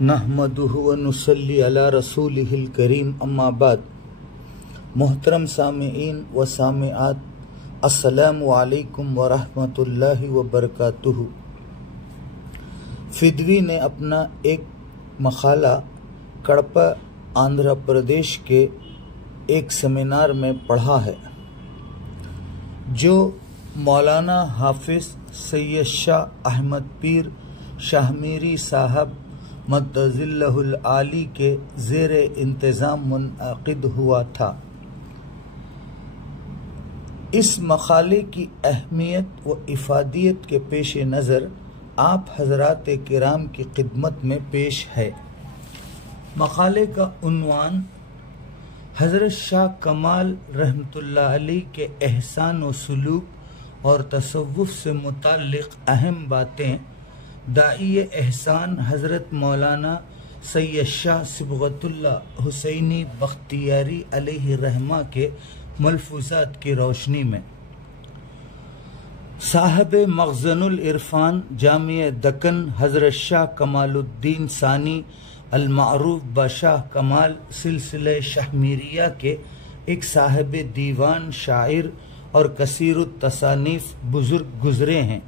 نحمدہ و نصلی علی رسولہ الکریم، اما بعد۔ محترم سامعین و سامعات، السلام علیکم ورحمۃ اللہ وبرکاتہ۔ فدوی نے اپنا ایک مقالہ کڑپا آندھرا پردیش کے ایک سیمینار میں پڑھا ہے، جو مولانا حافظ سید شاہ احمد پیر شاہ میری صاحب مدظلہ العالی کے زیر انتظام منعقد ہوا تھا۔ اس مقالے کی اہمیت و افادیت کے پیش نظر آپ حضرات کرام کی خدمت میں پیش ہے۔ مقالے کا عنوان حضرت شاہ کمال رحمۃ اللہ علیہ کے احسان و سلوک اور تصوف سے متعلق اہم باتیں، داعی احسان حضرت مولانا سید شاہ صبغت اللہ حسینی بختیاری علیہ رحمہ کے ملفوظات کی روشنی میں۔ صاحب مخزن العرفان جامع دکن حضرت شاہ کمال الدین ثانی المعروف بشاہ کمال سلسلہ شاہ میریہ کے ایک صاحب دیوان، شاعر اور کثیر التصانیف بزرگ گزرے ہیں۔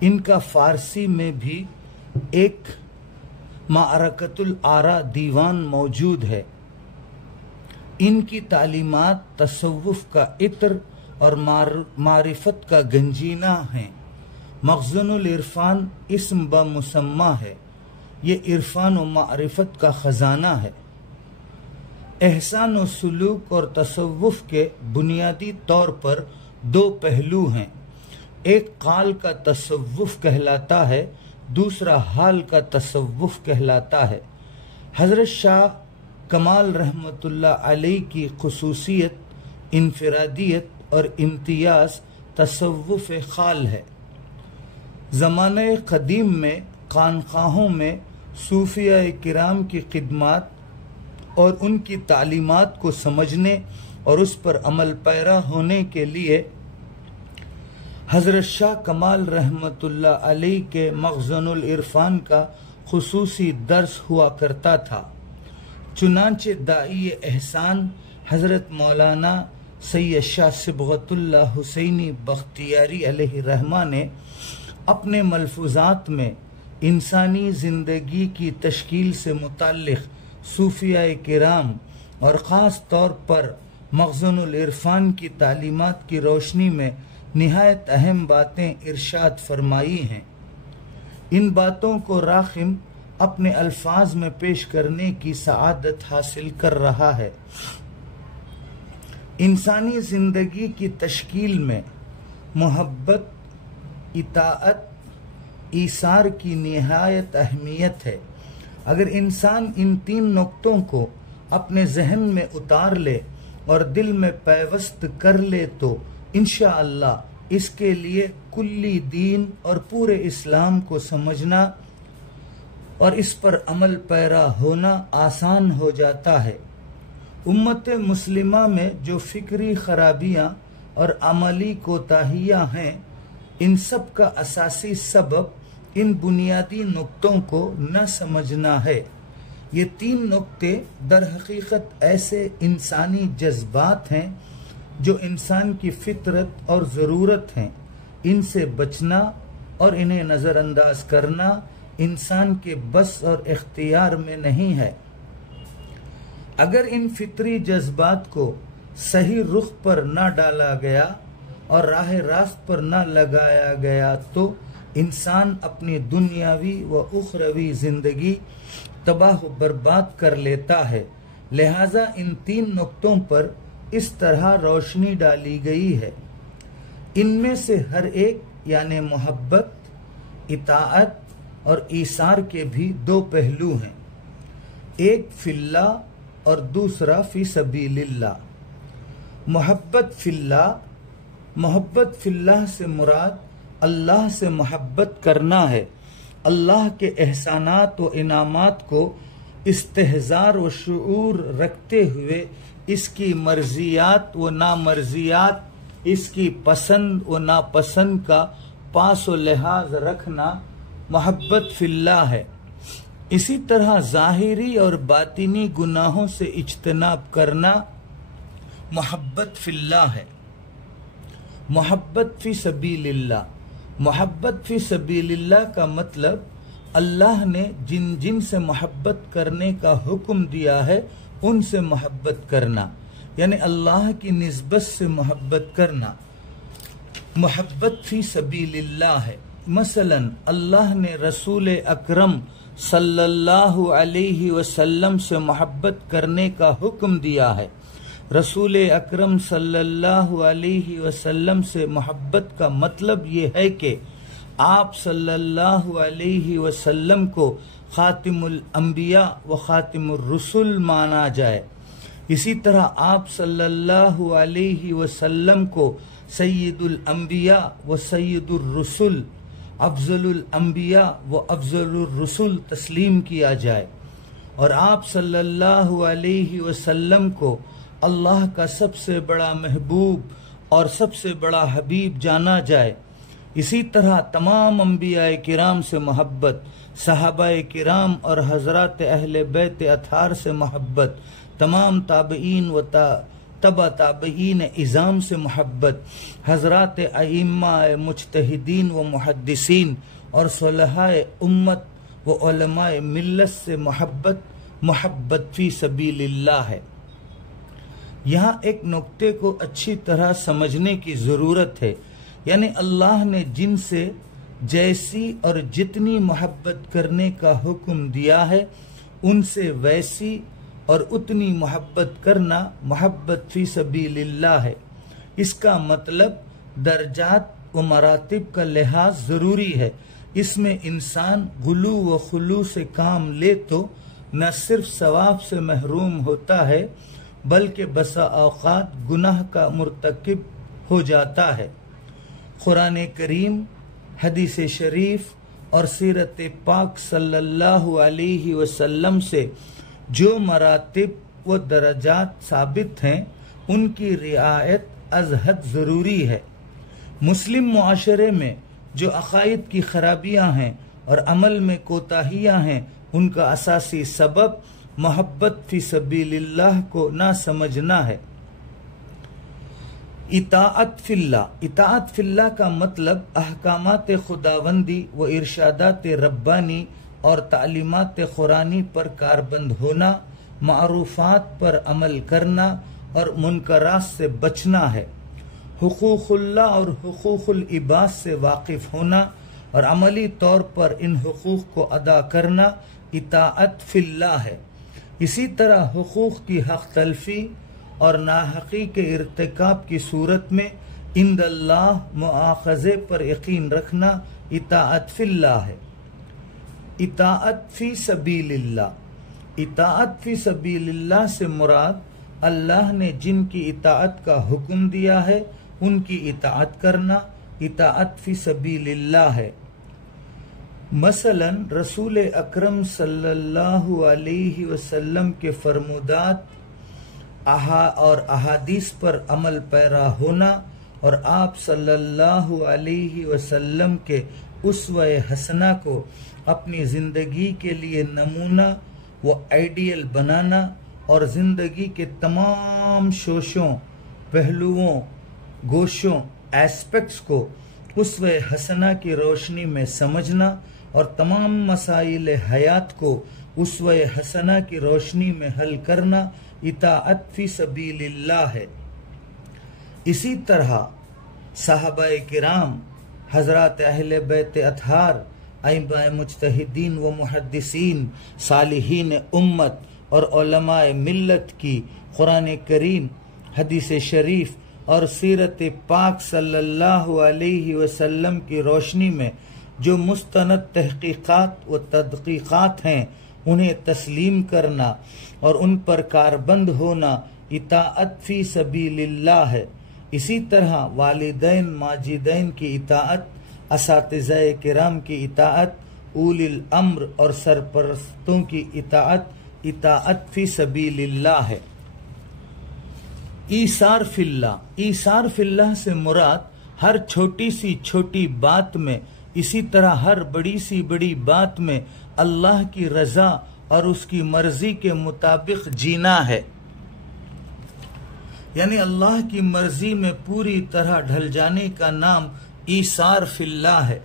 ان کا فارسی میں بھی ایک معرکۃ الآراء دیوان موجود ہے۔ ان کی تعلیمات تصوف کا عطر اور معرفت کا گنجینہ ہیں۔ مخزن العرفان اسم بمسمہ ہے، یہ عرفان و معرفت کا خزانہ ہے۔ احسان و سلوک اور تصوف کے بنیادی طور پر دو پہلو ہیں، ایک قال کا تصوف کہلاتا ہے، دوسرا حال کا تصوف کہلاتا ہے۔ حضرت شاہ کمال رحمۃ اللہ علیہ کی خصوصیت، انفرادیت اور امتیاز تصوف خال ہے۔ زمانہ قدیم میں خانقاہوں میں صوفیاء کرام کی خدمات اور ان کی تعلیمات کو سمجھنے اور اس پر عمل پیرا ہونے کے لیے حضرت شاہ کمال رحمۃ اللہ علیہ کے مخزن العرفان کا خصوصی درس ہوا کرتا تھا۔ چنانچہ داعی احسان حضرت مولانا سید شاہ صبغت اللہ حسینی بختیاری علیہ رحمہ نے اپنے ملفوظات میں انسانی زندگی کی تشکیل سے متعلق صوفیاء کرام اور خاص طور پر مخزن العرفان کی تعلیمات کی روشنی میں نہایت اہم باتیں ارشاد فرمائی ہیں۔ ان باتوں کو راغب اپنے الفاظ میں پیش کرنے کی سعادت حاصل کر رہا ہے۔ انسانی زندگی کی تشکیل میں محبت، اطاعت، ایثار کی نہایت اہمیت ہے۔ اگر انسان ان تین نقطوں کو اپنے ذہن میں اتار لے اور دل میں پیوست کر لے تو انشاءاللہ اس کے لیے کلی دین اور پورے اسلام کو سمجھنا اور اس پر عمل پیرا ہونا آسان ہو جاتا ہے۔ امت مسلمہ میں جو فکری خرابیاں اور عملی کوتاہیاں ہیں، ان سب کا اساسی سبب ان بنیادی نقطوں کو نہ سمجھنا ہے۔ یہ تین نقطے در حقیقت ایسے انسانی جذبات ہیں جو انسان کی فطرت اور ضرورت ہیں۔ ان سے بچنا اور انہیں نظر انداز کرنا انسان کے بس اور اختیار میں نہیں ہے۔ اگر ان فطری جذبات کو صحیح رخ پر نہ ڈالا گیا اور راہ راست پر نہ لگایا گیا تو انسان اپنی دنیاوی و اخروی زندگی تباہ و برباد کر لیتا ہے۔ لہٰذا ان تین نقطوں پر اس طرح روشنی ڈالی گئی ہے۔ ان میں سے ہر ایک یعنی محبت، اطاعت اور ایثار کے بھی دو پہلو ہیں، ایک فی اللہ اور دوسرا فی سبیل اللہ۔ محبت فی اللہ سے مراد اللہ سے محبت کرنا ہے، اللہ کے احسانات و انعامات کو استحضار و شعور رکھتے ہوئے اس کی مرضیات و نامرضیات، اس کی پسند و ناپسند کا پاس و لحاظ رکھنا محبت فی اللہ ہے۔ اسی طرح ظاہری اور باطنی گناہوں سے اجتناب کرنا محبت فی اللہ ہے۔ محبت فی سبیل اللہ، محبت فی سبیل اللہ کا مطلب اللہ نے جن جن سے محبت کرنے کا حکم دیا ہے ان سے محبت کرنا، یعنی اللہ کی نسبت سے محبت کرنا محبت فی سبیل اللہ ہے۔ مثلا اللہ نے رسول اکرم صلی اللہ علیہ وسلم سے محبت کرنے کا حکم دیا ہے۔ رسول اکرم صلی اللہ علیہ وسلم سے محبت کا مطلب یہ ہے کہ آپ صلی اللہ علیہ وسلم کو خاتم الانبیاء و خاتم الرسل مانا جائے۔ اسی طرح آپ صلی اللہ علیہ وسلم کو سید الانبیاء و سید الرسل، افضل الانبیاء و افضل الرسل تسلیم کیا جائے، اور آپ صلی اللہ علیہ وسلم کو اللہ کا سب سے بڑا محبوب اور سب سے بڑا حبیب جانا جائے۔ اسی طرح تمام انبیاء کرام سے محبت، صحابہ کرام اور حضرات اہل بیت اطہار سے محبت، تمام تابعین و تبع تابعین اعظام سے محبت، حضرات ائمہ مجتہدین و محدثین اور صلحاء امت و علماء ملت سے محبت فی سبیل اللہ ہے۔ یہاں ایک نقطے کو اچھی طرح سمجھنے کی ضرورت ہے، یعنی اللہ نے جن سے جیسی اور جتنی محبت کرنے کا حکم دیا ہے ان سے ویسی اور اتنی محبت کرنا محبت فی سبیل اللہ ہے۔ اس کا مطلب درجات و مراتب کا لحاظ ضروری ہے۔ اس میں انسان غلو و خلو سے کام لے تو نہ صرف ثواب سے محروم ہوتا ہے بلکہ بسا اوقات گناہ کا مرتکب ہو جاتا ہے۔ قرآن کریم، حدیث شریف اور سیرت پاک صلی اللہ علیہ وسلم سے جو مراتب و درجات ثابت ہیں ان کی رعایت از حد ضروری ہے۔ مسلم معاشرے میں جو عقائد کی خرابیاں ہیں اور عمل میں کوتاہیاں ہیں ان کا اساسی سبب محبت فی سبیل اللہ کو نہ سمجھنا ہے۔ اطاعت فی اللہ، اطاعت فی اللہ کا مطلب احکامات خداوندی و ارشادات ربانی اور تعلیمات قرآنی پر کاربند ہونا، معروفات پر عمل کرنا اور منکرات سے بچنا ہے۔ حقوق اللہ اور حقوق العباد سے واقف ہونا اور عملی طور پر ان حقوق کو ادا کرنا اطاعت فی اللہ ہے۔ اسی طرح حقوق کی حق تلفی اور ناحقی کے ارتکاب کی صورت میں عند اللہ مؤاخذے پر یقین رکھنا اطاعت فی اللہ ہے۔ اطاعت فی سبیل اللہ، اطاعت فی سبیل اللہ سے مراد اللہ نے جن کی اطاعت کا حکم دیا ہے ان کی اطاعت کرنا اطاعت فی سبیل اللہ ہے۔ مثلا رسول اکرم صلی اللہ علیہ وسلم کے فرمودات اور احادیث پر عمل پیرا ہونا اور آپ صلی اللہ علیہ وسلم کے اسوہ حسنہ کو اپنی زندگی کے لیے نمونہ و آئیڈیل بنانا اور زندگی کے تمام شوشوں، پہلوؤں، گوشوں، ایسپیکٹس کو اسوہ حسنہ کی روشنی میں سمجھنا اور تمام مسائل حیات کو اسوہ حسنہ کی روشنی میں حل کرنا اطاعت فی سبیل اللہ ہے۔ اسی طرح صحابہ کرام، حضرات اہل بیت اطہار، ائمہ مجتہدین و محدثین، صالحین امت اور علماء ملت کی قرآن کریم، حدیث شریف اور سیرت پاک صلی اللہ علیہ وسلم کی روشنی میں جو مستند تحقیقات و تدقیقات ہیں انہیں تسلیم کرنا اور ان پر کاربند ہونا اطاعت فی سبیل اللہ ہے۔ اسی طرح والدین ماجدین کی اطاعت، اساتذہ کرام کی اطاعت، اولی الامر اور سرپرستوں کی اطاعت فی سبیل اللہ ہے۔ ایثار فی اللہ، ایثار فی اللہ سے مراد ہر چھوٹی سی چھوٹی بات میں اسی طرح ہر بڑی سی بڑی بات میں اللہ کی رضا اور اس کی مرضی کے مطابق جینا ہے، یعنی اللہ کی مرضی میں پوری طرح ڈھل جانے کا نام ایثار فی اللہ ہے۔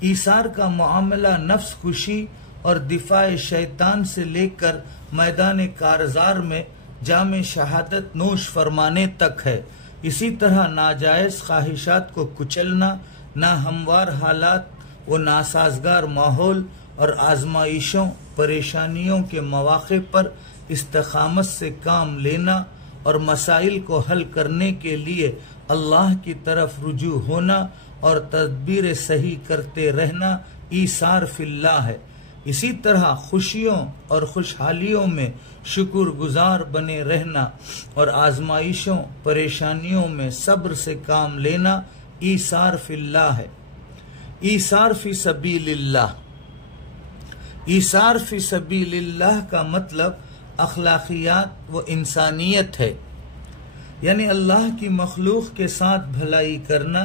ایثار کا معاملہ نفس کشی اور دفاع شیطان سے لے کر میدان کارزار میں جام شہادت نوش فرمانے تک ہے۔ اسی طرح ناجائز خواہشات کو کچلنا، ناہموار حالات و ناسازگار ماحول اور آزمائشوں پریشانیوں کے مواقع پر استقامت سے کام لینا اور مسائل کو حل کرنے کے لیے اللہ کی طرف رجوع ہونا اور تدبیر صحیح کرتے رہنا ایثار فی اللہ ہے۔ اسی طرح خوشیوں اور خوشحالیوں میں شکر گزار بنے رہنا اور آزمائشوں پریشانیوں میں صبر سے کام لینا ایثار فی اللہ ہے۔ ایثار فی سبیل اللہ، ایثار فی سبیل اللہ کا مطلب اخلاقیات و انسانیت ہے، یعنی اللہ کی مخلوق کے ساتھ بھلائی کرنا،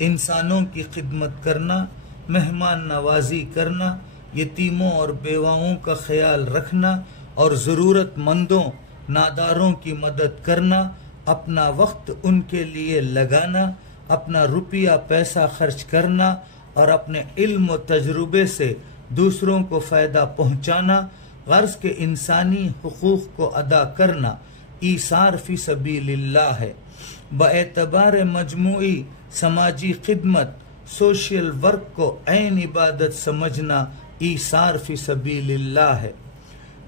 انسانوں کی خدمت کرنا، مہمان نوازی کرنا، یتیموں اور بیواؤں کا خیال رکھنا اور ضرورت مندوں ناداروں کی مدد کرنا، اپنا وقت ان کے لیے لگانا، اپنا روپیہ پیسہ خرچ کرنا اور اپنے علم و تجربے سے دوسروں کو فائدہ پہنچانا، غرض کے انسانی حقوق کو ادا کرنا ایثار فی سبیل اللہ ہے۔ باعتبار مجموعی سماجی خدمت، سوشل ورک کو عین عبادت سمجھنا ایثار فی سبیل اللہ ہے۔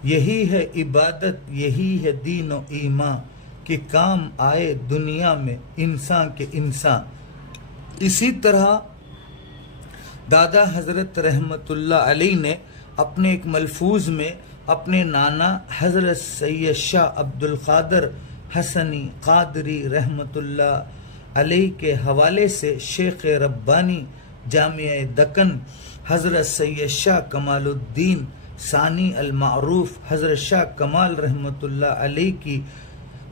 یہی ہے عبادت، یہی ہے دین و ایمان کہ کام آئے دنیا میں انسان کے انسان۔ اسی طرح دادا حضرت رحمت اللہ علیہ نے اپنے ایک ملفوظ میں اپنے نانا حضرت سید شاہ عبد القادر حسنی قادری رحمت اللہ علیہ کے حوالے سے شیخ ربانی جامعہ دکن حضرت سید شاہ کمال الدین ثانی المعروف حضرت شاہ کمال رحمت اللہ علیہ کی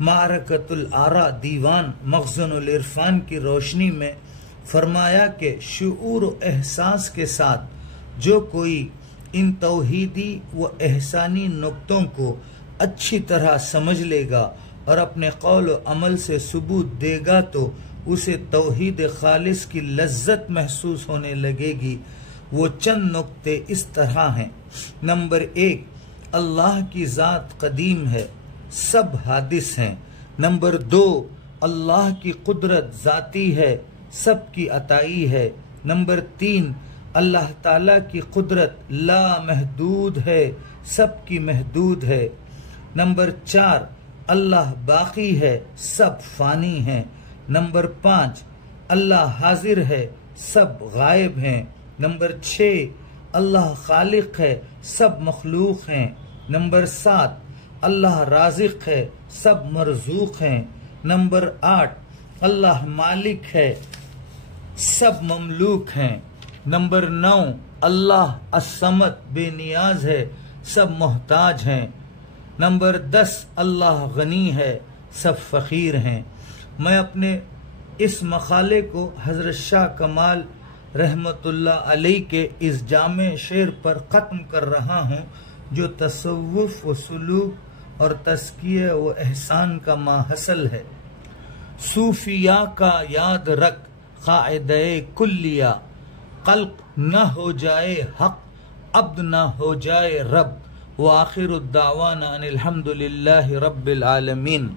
معرکۃ الآراء دیوان مخزن العرفان کی روشنی میں فرمایا کہ شعور و احساس کے ساتھ جو کوئی ان توحیدی و احسانی نقطوں کو اچھی طرح سمجھ لے گا اور اپنے قول و عمل سے ثبوت دے گا تو اسے توحید خالص کی لذت محسوس ہونے لگے گی۔ وہ چند نقطے اس طرح ہیں۔ نمبر 1، اللہ کی ذات قدیم ہے، سب حادث ہیں۔ نمبر 2، اللہ کی قدرت ذاتی ہے، سب کی عطائی ہے۔ نمبر 3، اللہ تعالیٰ کی قدرت لا محدود ہے، سب کی محدود ہے۔ نمبر 4، اللہ باقی ہے، سب فانی ہیں۔ نمبر 5، اللہ حاضر ہے، سب غائب ہیں۔ نمبر 6، اللہ خالق ہے، سب مخلوق ہیں۔ نمبر 7، اللہ رازق ہے، سب مرزوق ہیں۔ نمبر 8، اللہ مالک ہے، سب مملوک ہیں۔ نمبر 9، اللہ الصمد بے نیاز ہے، سب محتاج ہیں۔ نمبر 10، اللہ غنی ہے، سب فقیر ہیں۔ میں اپنے اس مقالے کو حضرت شاہ کمال رحمت اللہ علیہ کے اس جامع شعر پر ختم کر رہا ہوں جو تصوف و سلوک اور تزکیہ و احسان کا ماحصل ہے۔ صوفیاء کا یاد رکھ قاعدہ کلیہ، خلق نہ ہو جائے حق، عبد نہ ہو جائے رب۔ وآخر الدعوانا ان الحمد للہ رب العالمین۔